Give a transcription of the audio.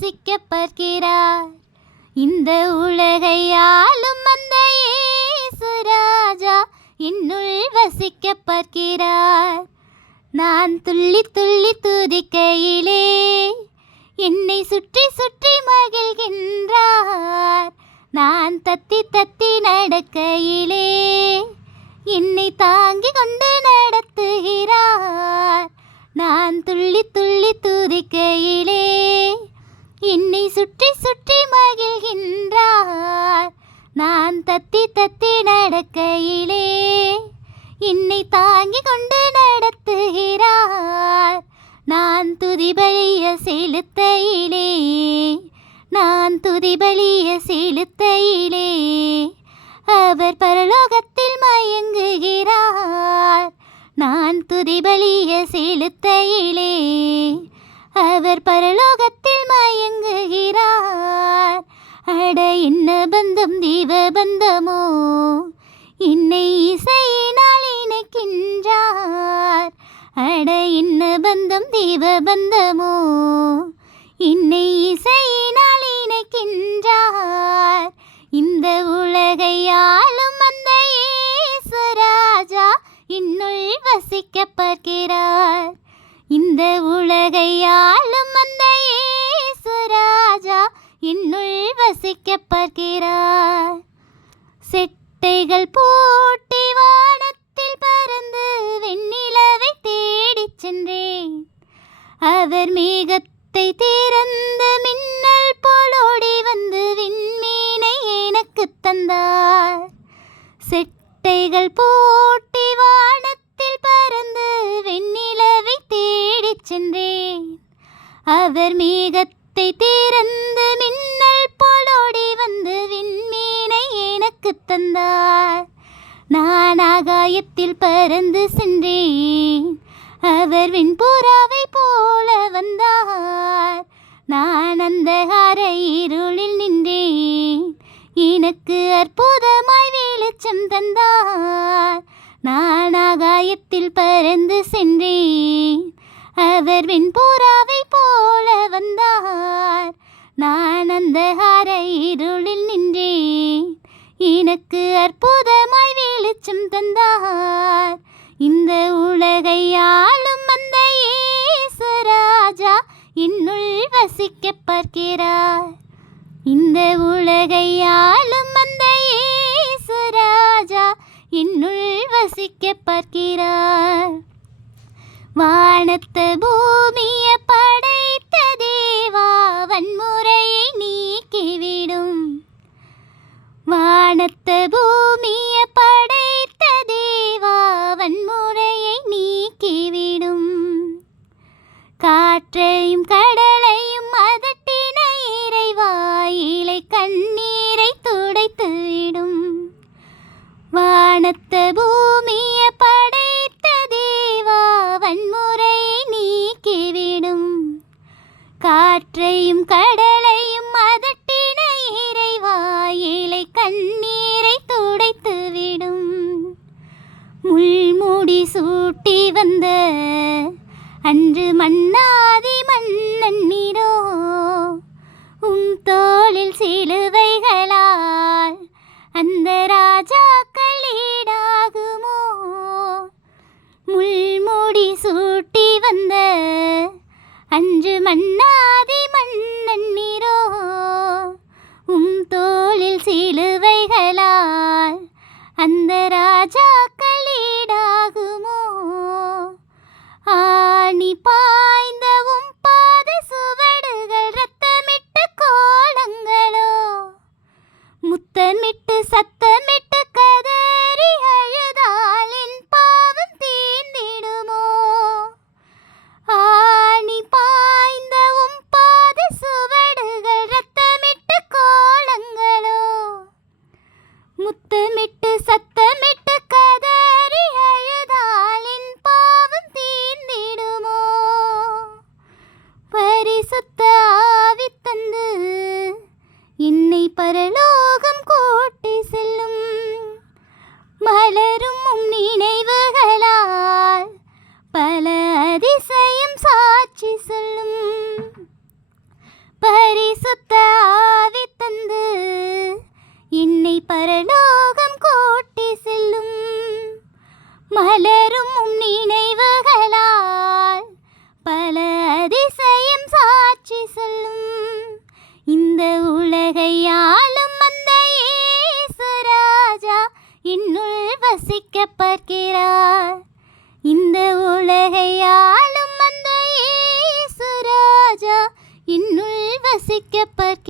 வசிக்க பார்க்கிறார். இந்த உலகை ஆளும் அந்த இயேசு ராஜா என்னுள் வசிக்க பார்க்கிறார். நான் துள்ளி துள்ளி துதிக்கையிலே என்னை சுற்றி சுற்றி மகிழ்கின்றார். நான் தத்தி தத்தி நடக்கையிலே என்னை தாங்கி கொண்டு நடத்துகிறார். நான் துள்ளி துள்ளி துதிக்கையிலே என்னை சுற்றி சுற்றி மகிழ்கின்றார். நான் தத்தி தத்தி நடக்கையிலே என்னை தாங்கி கொண்டு நடத்துகிறார். நான் துதிபலிய செலுத்தையிலே நான் துதிபலிய செலுத்தையிலே அவர் பரலோகத்தில் மயங்குகிறார். நான் துதிபலிய செலுத்தையிலே அவர் பரலோகத்தில் மயங்குகிறார். அட என்ன பந்தம் தெய்வ பந்தமோ என்னை இசையினால் இணைக்கின்றார். அட என்ன பந்தம் தெய்வ பந்தமோ என்னை இசையினால் இணைக்கின்றார். இந்த உலகை ஆளும் அந்த இயேசு ராஜா என்னுள் வசிக்க பார்க்கிறார். இந்த உலகை ஆளும் அந்த இயேசு ராஜா என்னுள் வசிக்க பார்க்கிறார். செட்டைகள் போட்டி வானத்தில் பறந்து வெண்ணிலவை தேடிச் சென்றேன். அவர் மேகத்தை திறந்து மின்னல் போலோடி வந்து விண்மீனை எனக்கு தந்தார். செட்டைகள் போட்டி வானத்தில் பறந்து வெண்ணிலவை தேடிச் சென்றேன். அவர் மேகத்தை திறந்து மின்னல் போலோடி வந்து விண்மீனை எனக்கு தந்தார். நான் ஆகாயத்தில் பறந்து சென்றேன். அவர் வெண்புறாவை போல வந்தார். நான் அந்த அறை இருளில் நின்றேன். எனக்கு அற்புதமாய் வெளிச்சம் தந்தார். நான் ஆகாயத்தில் பறந்து சென்றேன். அவர் வெண்புறாவை போல வந்தார். நான் அந்த அறை இருளில் நின்றேன். எனக்கு அற்புதமாய் வெளிச்சம் தந்தார். இந்த உலகை ஆளும் அந்த இயேசு ராஜா என்னுள் வசிக்க பார்க்கிறார். இந்த உலகை ஆளும் அந்த இயேசு ராஜா என்னுள் வசிக்க பார்க்கிறார். வானத்து பூமிய படைத்த தேவா வன்முறையை நீக்கிவிடும். வானத்து பூமிய படைத்த தேவா வன்முறையை நீக்கிவிடும். காற்றையும் கடலையும் அதட்டின இறைவா இலை கண்ணீரை துடைத்துவிடும். வானத்து பூமிய படைத்த தேவா வன்முறையை நீக்கிவிடும். காற்றையும் கடலையும் அதட்டின இறைவா இலை கண்ணீரை துடைத்துவிடும். முள்முடி சூட்டி வந்த அன்று மன்னாதி மன்னன் நீரோ தோளில் சிலுவைகளால் அந்த ராஜாக்கள் ஈடாகுமோ. முள்முடி சூட்டி வந்த அன்று மன்னாதி மன்னன் நீரோ தோளில் சிலுவைகளால் அந்த ராஜாக்கள் ஈடாகுமோ. ஆணி பாய்ந்த பாத சுவடுகள் ரத்தமிட்ட கோலங்களோ முத்தமிட்டு சத்தமிட்டு கதறி அழுதால் என் பாவம் தீர்ந்திடுமோ. ஆணி பாய்ந்த வசிக்க பார்க்கிறார். இந்த உலகை ஆளும் அந்த இயேசு ராஜா என்னுள் வசிக்க பார்க்கிறார்.